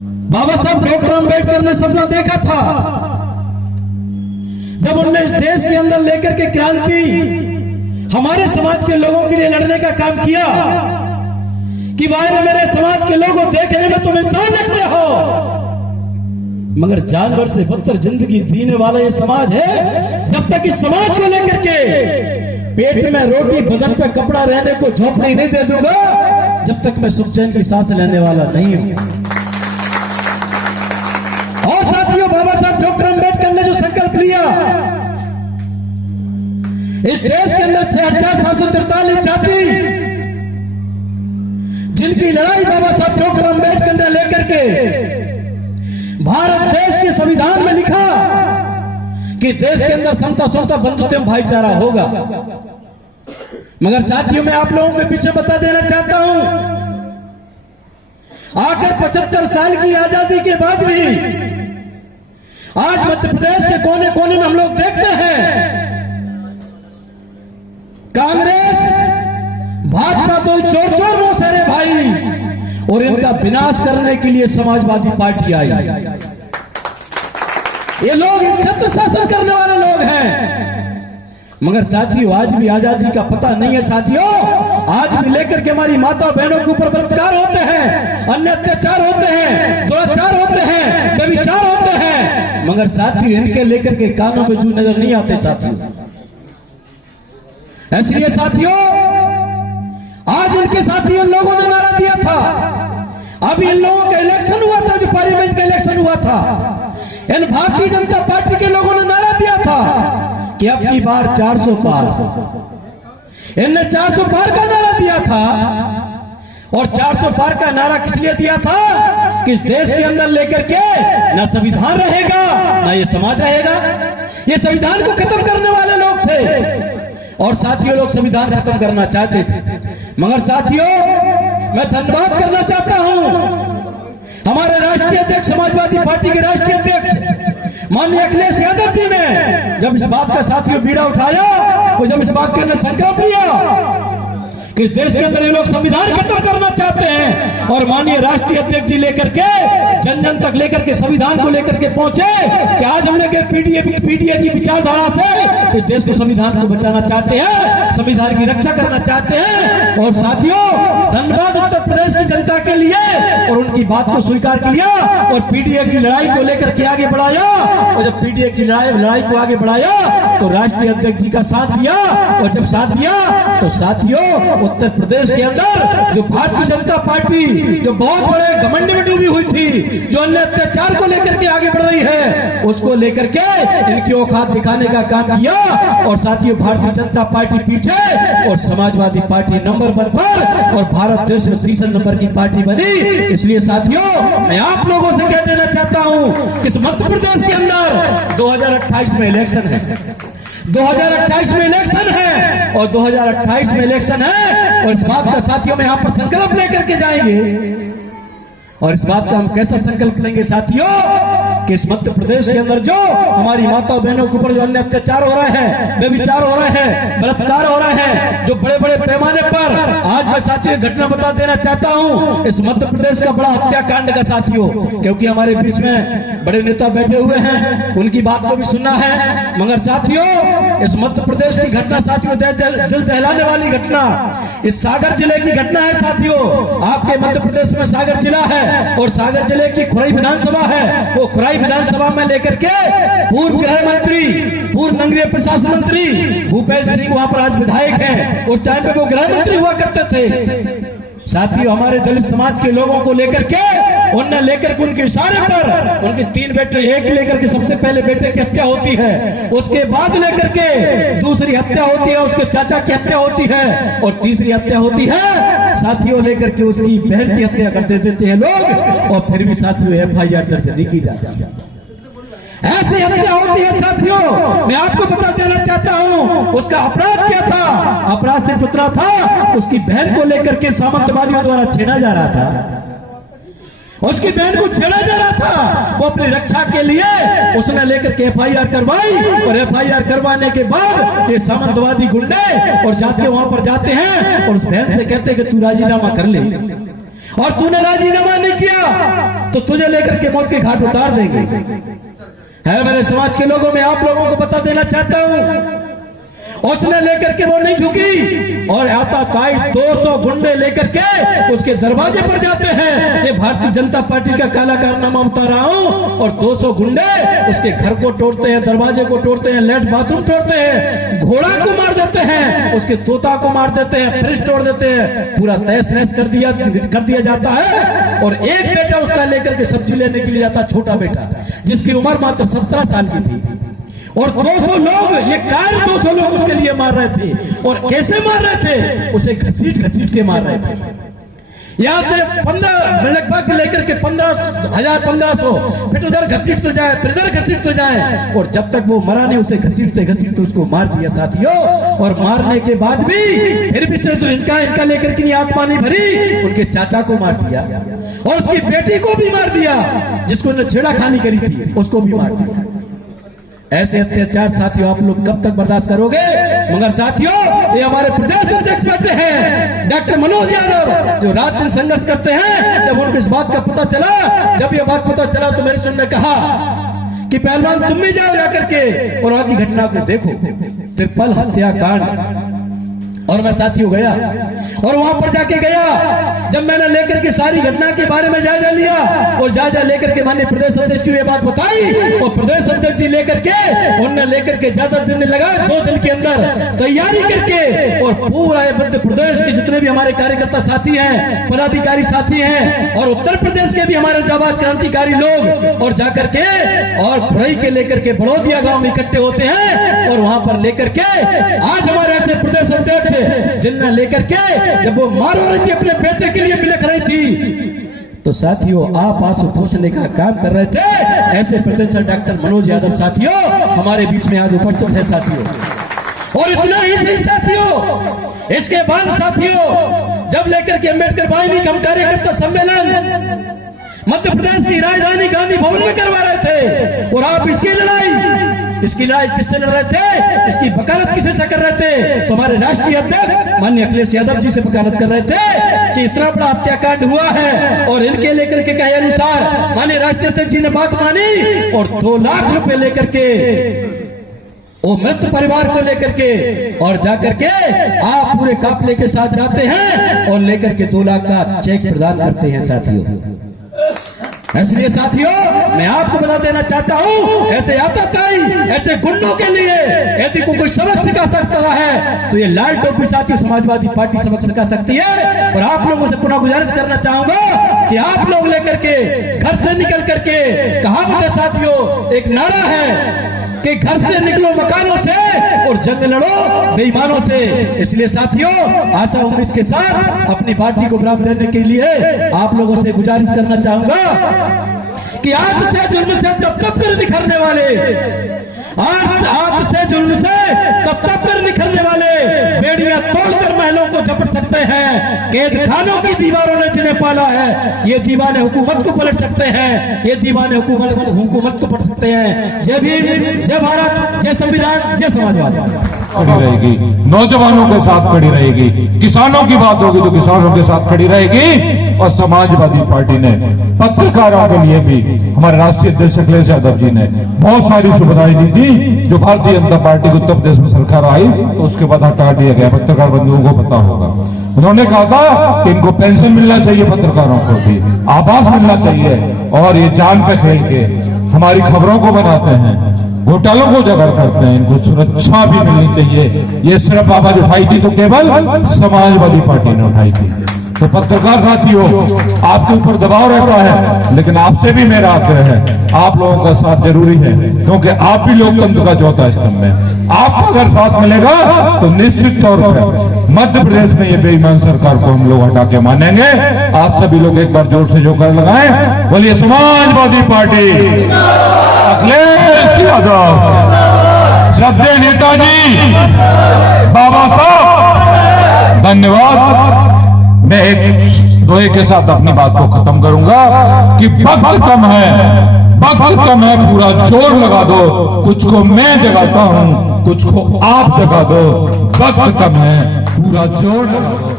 बाबा साहब डॉक्टर अंबेडकर ने सपना देखा था जब उन्होंने इस देश के अंदर लेकर के क्रांति हमारे समाज के लोगों के लिए लड़ने का काम किया कि भाई मेरे समाज के लोगों देखने में तुम इंसान लगते हो मगर जानवर से बदतर जिंदगी जीने वाला ये समाज है। जब तक इस समाज को लेकर के पेट में रोटी बदन पे कपड़ा रहने को झोपड़ी नहीं दे दूंगा जब तक मैं सुख चैन की सांस लेने वाला नहीं हूं। और साथियों, बाबा साहब डॉक्टर अंबेडकर ने जो संकल्प लिया, इस देश के अंदर 6743 जाति जिनकी लड़ाई बाबा साहब डॉक्टर अंबेडकर ने लेकर के भारत देश के संविधान में लिखा कि देश के अंदर समता समता बंधुत्व एवं भाईचारा होगा। मगर साथियों, मैं आप लोगों के पीछे बता देना चाहता हूं, आखिर 75 साल की आजादी के बाद भी आज मध्य प्रदेश के कोने कोने में हम लोग देखते हैं कांग्रेस भाजपा तो चोर चोर मौसेरे भाई और इनका विनाश करने के लिए समाजवादी पार्टी आई। ये लोग छत्र शासन करने वाले लोग हैं। मगर साथियों, आज भी आजादी का पता नहीं है। साथियों, आज भी लेकर के हमारी माता बहनों के ऊपर बलात्कार होते हैं, अन्य अत्याचार होते हैं, दुराचार होते हैं, व्यभिचार होते हैं, मगर साथियों इनके लेकर के कानों पे जू नजर नहीं आते। साथियों, इसलिए साथियों आज इनके साथियों लोगों ने नारा दिया था, अभी इन लोगों का इलेक्शन हुआ था, अभी पार्लियामेंट का इलेक्शन हुआ था, इन भारतीय जनता पार्टी के लोगों ने नारा दिया था कि अब की बार 400 पार। इनने 400 पार का नारा दिया था और 400 पार का नारा किस लिए दिया था कि इस देश के अंदर लेकर के ना संविधान रहेगा ना ये समाज रहेगा। ये संविधान को खत्म करने वाले लोग थे और साथियों लोग संविधान खत्म करना चाहते थे। मगर साथियों, मैं धन्यवाद करना चाहता हूं हमारे राष्ट्रीय अध्यक्ष, समाजवादी पार्टी के राष्ट्रीय अध्यक्ष माननीय अखिलेश यादव जी ने जब इस बात का साथियों बीड़ा उठाया, वो जब इस बात का संकल्प लिया कि इस देश के अंदर ये लोग संविधान खत्म करना चाहते हैं और माननीय राष्ट्रीय अध्यक्ष जी लेकर के जन जन तक लेकर के संविधान को लेकर के पहुंचे कि आज हमने पीडीए की विचारधारा से इस देश को संविधान को बचाना चाहते हैं, संविधान की रक्षा करना चाहते हैं। और साथियों, धन्यवाद उत्तर प्रदेश की जनता के लिए और उनकी बात को स्वीकार किया और पीडीए की लड़ाई को लेकर के आगे बढ़ाया। और जब पीडीए की लड़ाई को आगे बढ़ाया तो राष्ट्रीय अध्यक्ष जी का साथ दिया और जब साथ दिया तो साथियों उत्तर प्रदेश के अंदर जो भारतीय जनता पार्टी जो बहुत बड़े घमंड में डूबी हुई थी, जो अन्य अत्याचार को लेकर के आगे बढ़ रही है, उसको लेकर के इनकी औकात दिखाने का काम किया। और साथियों, भारतीय जनता पार्टी पीछे और समाजवादी पार्टी नंबर 1 पर और भारत देश में तीसरे नंबर की पार्टी बनी। इसलिए साथियों, मैं आप लोगों से कह देना चाहता हूं कि मध्य प्रदेश के अंदर 2028 में इलेक्शन है, 2028 में इलेक्शन है और 2028 में इलेक्शन है। और इस बात का साथियों में यहां पर संकल्प लेकर के जाएंगे और इस बात का हम कैसा संकल्प लेंगे साथियों कि इस मध्य प्रदेश के अंदर जो हमारी माता बहनों के ऊपर जो अन्य अत्याचार हो रहे हैं, व्यभिचार हो रहे हैं, बलात्कार हो रहे हैं, जो बड़े बड़े पैमाने पर आज मैं साथियों एक घटना बता देना चाहता हूं इस मध्य प्रदेश का बड़ा हत्याकांड का साथियों, क्योंकि हमारे बीच में बड़े नेता बैठे हुए हैं, उनकी बात को भी सुनना है। मगर साथियों, इस मध्य प्रदेश की घटना साथियों दिल दहलाने वाली घटना इस सागर जिले की घटना है। साथियों, आपके मध्य प्रदेश में सागर जिला है और सागर जिले की खुराई विधानसभा है। वो खुराई विधानसभा में लेकर के पूर्व गृह मंत्री, पूर्व नगरीय प्रशासन मंत्री भूपेश सिंह वहां पर आज विधायक हैं, उस टाइम पे वो गृह मंत्री हुआ करते थे। साथियों, हमारे दलित समाज के लोगों को लेकर के उनने लेकर के उनके इशारे पर उनके 3 बेटे, एक लेकर के सबसे पहले बेटे की हत्या होती है, उसके बाद लेकर के दूसरी हत्या होती है, उसके चाचा की हत्या होती है और तीसरी हत्या होती है साथियों लेकर के उसकी बहन की हत्या कर देते हैं लोग। और फिर भी साथियों FIR दर्ज नहीं की जाती, ऐसी हत्या होती है। साथियों, मैं आपको बता देना चाहता हूं उसका अपराध क्या था। अपराध सिर्फ इतना था उसकी बहन को लेकर के सामंतवादियों द्वारा छेड़ा जा रहा था, उसकी बहन को छेड़ा जा रहा था। वो अपनी रक्षा के लिए उसने लेकर के FIR करवाई और FIR करवाने के बाद ये सामंतवादी गुंडे और जाके वहां पर जाते हैं और उस बहन से कहते हैं कि तू राजीनामा कर ले। और तूने राजीनामा नहीं किया तो तुझे लेकर के मौत के घाट उतार देंगे। है मेरे समाज के लोगों में आप लोगों को बता देना चाहता हूं, उसने लेकर के वो नहीं झुकी और आता ताई 200 गुंडे लेकर के उसके दरवाजे पर जाते हैं। ये भारतीय जनता पार्टी का काला कारनामा बता रहा हूं। और 200 गुंडे उसके घर को तोड़ते हैं, दरवाजे को तोड़ते हैं, लेट बाथरूम तोड़ते हैं, घोड़ा को मार देते हैं, उसके तोता को मार देते हैं, फ्रिज तोड़ देते हैं, पूरा तहस नहस कर दिया जाता है। और एक बेटा उसका लेकर के सब्जी लेने के लिए जाता, छोटा बेटा जिसकी उम्र मात्र 17 साल की थी। और 200 लोग, ये कायर 200 लोग उसके लिए मार रहे थे। और कैसे मार रहे थे? उसे घसीट घसीट के मार रहे थे। यहां से 15 लगभग लेकर के 1500 फिर उधर घसीटते जाए, फिर इधर घसीटते जाए, और जब तक वो मरा नहीं उसे घसीटते घसीटते उसको मार दिया साथियों। और मारने के बाद भी फिर भी तो इनका लेकर के आत्मा नहीं भरी, उनके चाचा को मार दिया और उसकी बेटी को भी मार दिया, जिसको उन्होंने छेड़खानी करी थी उसको भी मार दिया। ऐसे अत्याचार साथियों आप लोग कब तक बर्दाश्त करोगे? मगर साथियों, ये हमारे प्रदेश अध्यक्ष बैठे हैं डॉक्टर मनोज यादव, जो रात दिन संघर्ष करते हैं। जब उनको इस बात का पता चला, जब ये बात पता चला तो मेरे सुनने कहा कि पहलवान तुम भी जाओ जाकर के और वहां की घटना को देखो, ट्रिपल हत्याकांड। और मैं साथियों गया और वहां पर जाके गया, जब मैंने लेकर के सारी घटना के बारे में जायजा लिया और जायजा लेकर के माननीय प्रदेश अध्यक्ष की ये बात बताई, और प्रदेश अध्यक्ष जी लेकर के उन्होंने लेकर के ज्यादा दिन लगा, 2 दिन के अंदर तैयारी करके, और पूरा मध्य प्रदेश के जितने भी हमारे कार्यकर्ता साथी हैं, पदाधिकारी साथी हैं, और उत्तर प्रदेश के भी हमारे जाबाज क्रांतिकारी लोग, और जाकर के और खुरई के लेकर के बड़ौदिया गांव में इकट्ठे होते हैं। और वहां पर लेकर के आज हमारे ऐसे प्रदेश अध्यक्ष जिन्हें लेकर के जब वो मार हो रही थी, अपने बेटे के लिए बिलख रही थी, तो साथियों आप आंसू पोंछने का काम कर रहे थे। ऐसे प्रदेश डॉक्टर मनोज यादव साथियों हमारे बीच में आज उपस्थित है साथियों। और इतना ही सही साथियों, इसके बाद साथियों जब लेकर के अम्बेडकर वाहिनी का कार्यकर्ता सम्मेलन मध्य प्रदेश की राजधानी गांधी भवन में करवा रहे थे, और आप इसकी लड़ाई किससे लड़ रहे थे? इसकी वकालत किसे से कर रहे थे? तो हमारे राष्ट्रीय अध्यक्ष माननीय अखिलेश यादव जी से वकालत कर रहे थे कि इतना बड़ा हत्याकांड हुआ है, और इनके लेकर के कहे अनुसार माननीय राष्ट्रीय अध्यक्ष जी ने बात मानी और 2 लाख रुपए लेकर के वो मृत परिवार को लेकर के और जाकर के आप पूरे काफिले के साथ जाते हैं और लेकर के 2 लाख का चेक प्रदान करते हैं साथियों। इसलिए साथियों मैं आपको बता देना चाहता हूं, ऐसे आतताई, ऐसे गुंडों के लिए यदि कोई सबक सिखा सकता है तो ये लाल टोपी साथियों समाजवादी पार्टी सबक सिखा सकती है। और आप लोगों से पुनः गुजारिश करना चाहूंगा कि आप लोग लेकर के घर से निकल करके, कहावत है साथियों, एक नारा है कि घर से निकलो मकानों से और जंग लड़ो बेईमानों से। इसलिए साथियों आशा उम्मीद के साथ अपनी पार्टी को बराबर देने के लिए आप लोगों से गुजारिश करना चाहूंगा कि आज से जुल्म से तब कर निखरने वाले, आज से जुल्म से तब कर निखरने वाले बेड़ियां तोड़कर महलों को झपट सकते हैं। कैद खानों की दीवारों ने जिन्हें पाला है, ये दीवाने हुकूमत को पलट सकते हैं, ये दीवाने हुकूमत को पलट सकते हैं। जय भीम, जय भारत, जय संविधान, जय समाजवाद। खड़ी रहेगी, नौजवानों के साथ खड़ी रहेगी, किसानों की बात होगी तो किसानों के साथ खड़ी रहेगी। और समाजवादी पार्टी ने पत्रकारों के लिए भी हमारे राष्ट्रीय अध्यक्ष अखिलेश यादव जी ने बहुत सारी सुविधाएं दी थी। जो भारतीय जनता पार्टी की उत्तर प्रदेश में सरकार आई तो उसके बाद हटा दिया गया, पत्रकार बंधुओं को पता होगा। उन्होंने कहा था कि इनको पेंशन मिलना चाहिए, पत्रकारों को भी आवास मिलना चाहिए, और ये जान पे खेल के हमारी खबरों को बनाते हैं, घोटालों को उजागर करते हैं, इनको सुरक्षा भी मिलनी चाहिए। ये सिर्फ आवाज उठाई थी तो केवल समाजवादी पार्टी ने उठाई थी। तो पत्रकार साथियों आपके ऊपर दबाव रहता है, लेकिन आपसे भी मेरा आग्रह है, आप लोगों का साथ जरूरी है, क्योंकि आप भी लोकतंत्र का चौथा स्तंभ है। आपका अगर साथ मिलेगा तो निश्चित तौर पर मध्य प्रदेश में ये बेईमान सरकार को हम लोग हटा के मानेंगे। आप सभी लोग एक बार जोर से जोकर लगाएं, बोलिए समाजवादी पार्टी, अखिलेश यादव, श्रद्धेय नेताजी बाबा साहब, धन्यवाद। मैं एक दोहे के साथ अपनी बात को खत्म करूंगा कि वक्त कम है, पूरा जोर लगा दो, कुछ को मैं जगाता हूं, कुछ को आप जगा दो। वक्त कम है, पूरा जोर लगा दो।